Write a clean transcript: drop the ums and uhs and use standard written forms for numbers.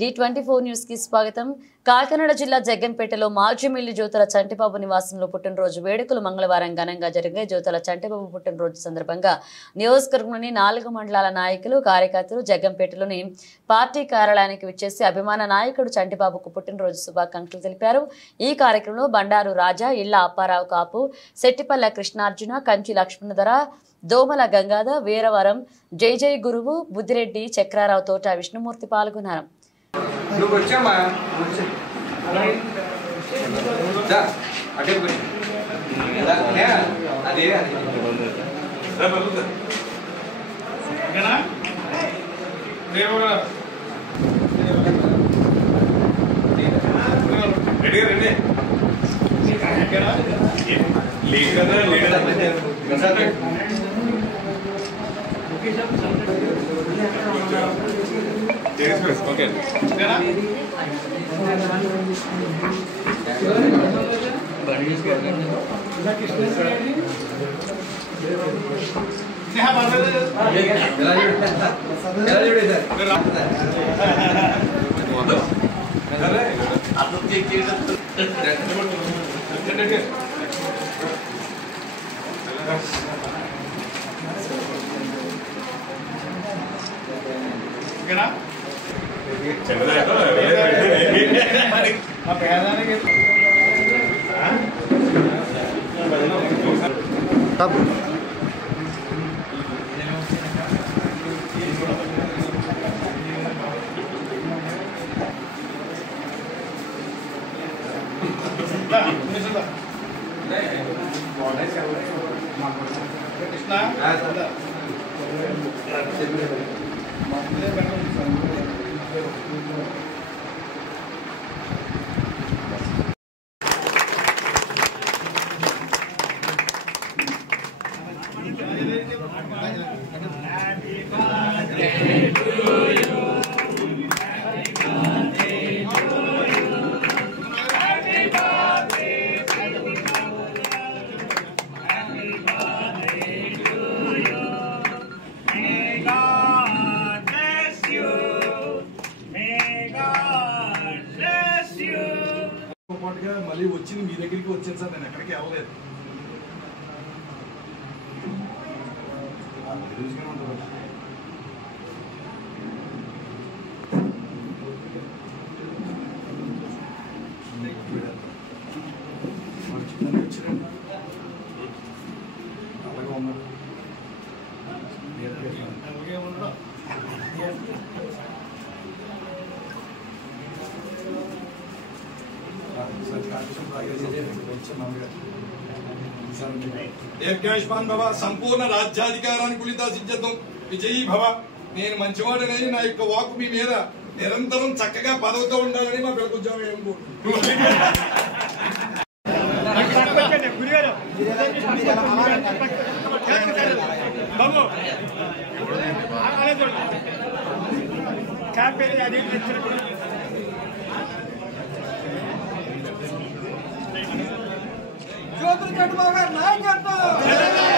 D24 news కి స్వాగతం. కాకినాడ జిల్లా జగ్గంపేటలో మాల్చిమిల్లి జ్యోతుల చంటిబాబు నివాసంలో పుట్టినరోజు వేడుకలు మంగళవారం ఘనంగా జరిగాయి. జ్యోతుల చంటిబాబు పుట్టినరోజు సందర్భంగా నియోజకవర్గంలోని 4 మండలాల నాయకులు, కార్యకర్తలు జగ్గంపేటలోని పార్టీ కార్యాలయానికి విచ్చేసి అభిమాన నాయకుడు చంటిబాబుకు పుట్టినరోజు శుభాకాంక్షలు తెలిపారు. ఈ కార్యక్రమంలో బండారు రాజా, ఇళ్ల అప్పారావు కాపు, శెట్టిపల్ల కృష్ణార్జున, కంచి లక్ష్మణధర, దోమల గంగాధర్, వీరవరం జై జై గురువు, బుద్ధిరెడ్డి, చక్రారావు, తోట విష్ణుమూర్తి పాల్గొన్నారు. మళ్ళీ వచ్చింది మీ దగ్గరికి వచ్చాను సార్, నేను ఎక్కడికి అవ్వలేదు. అలాగే ఉన్నారు. దీర్ఘాయుష్మాన్ భవ, సంపూర్ణ రాజ్యాధికారానికి కులితా సిద్ధ్యతం, విజయీ భవ. నేను మంచివాడనై నా యొక్క వాక్ మీ మీద నిరంతరం చక్కగా పదవుతో ఉండాలని మా పిల్లలకు ఉద్యోగం జ్యోతుల చంటిబాబు గారి నాయకత్వం.